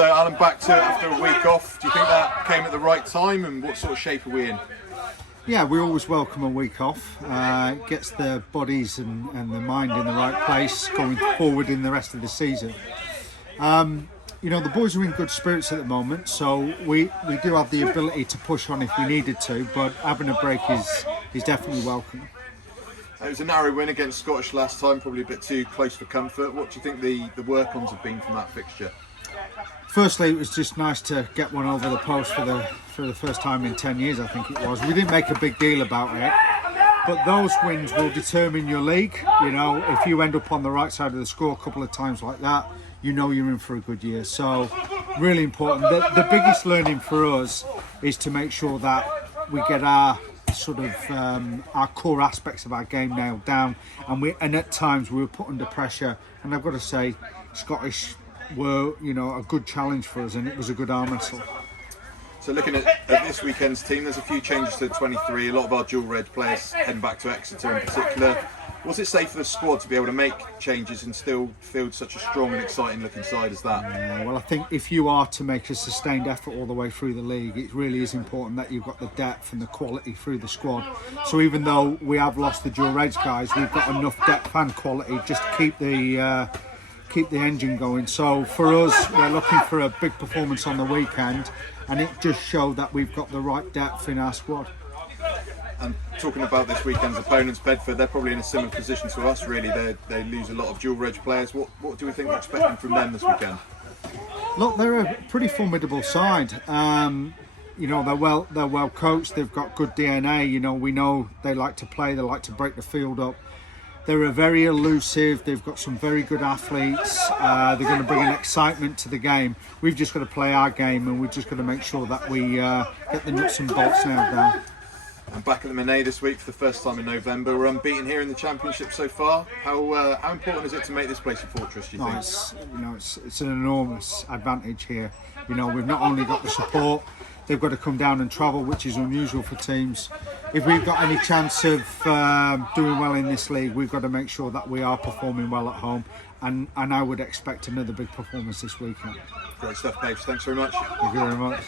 So Alan, back to it after a week off. Do you think that came at the right time, and what sort of shape are we in? Yeah, we always welcome a week off. It gets the bodies and the mind in the right place going forward in the rest of the season. The boys are in good spirits at the moment, so we do have the ability to push on if we needed to, but having a break is definitely welcome. It was a narrow win against Scottish last time, probably a bit too close for comfort. What do you think the work-ons have been from that fixture? Firstly, it was just nice to get one over the post for the first time in 10 years, I think it was. We didn't make a big deal about it, but those wins will determine your league. If you end up on the right side of the score a couple of times like that, you're in for a good year. So, really important. The biggest learning for us is to make sure that we get our our core aspects of our game nailed down, and at times we were put under pressure, and I've got to say Scottish were a good challenge for us, and it was a good arm wrestle. So looking at this weekend's team, there's a few changes to the 23. A lot of our dual red players heading back to Exeter in particular. Was it safe for the squad to be able to make changes and still field such a strong and exciting looking side as that? Well, I think if you are to make a sustained effort all the way through the league, it really is important that you've got the depth and the quality through the squad. So even though we have lost the dual reds guys, we've got enough depth and quality just to keep the engine going. So for us, we're looking for a big performance on the weekend, and it just showed that we've got the right depth in our squad. And talking about this weekend's opponents, Bedford, they're probably in a similar position to us, really. They lose a lot of dual reg players. What do we think we're expecting from them this weekend? Look, they're a pretty formidable side. They're well coached. They've got good DNA. We know they like to play. They like to break the field up. They're very elusive. They've got some very good athletes. They're going to bring an excitement to the game. We've just got to play our game, and we've just got to make sure that we get the nuts and bolts nailed down. And back at the Monet this week for the first time in November. We're unbeaten here in the Championship so far. How important is it to make this place a fortress, do you think? It's an enormous advantage here. We've not only got the support, they've got to come down and travel, which is unusual for teams. If we've got any chance of doing well in this league, we've got to make sure that we are performing well at home, and I would expect another big performance this weekend. Great stuff, Paves. Thanks very much. Thank you very much.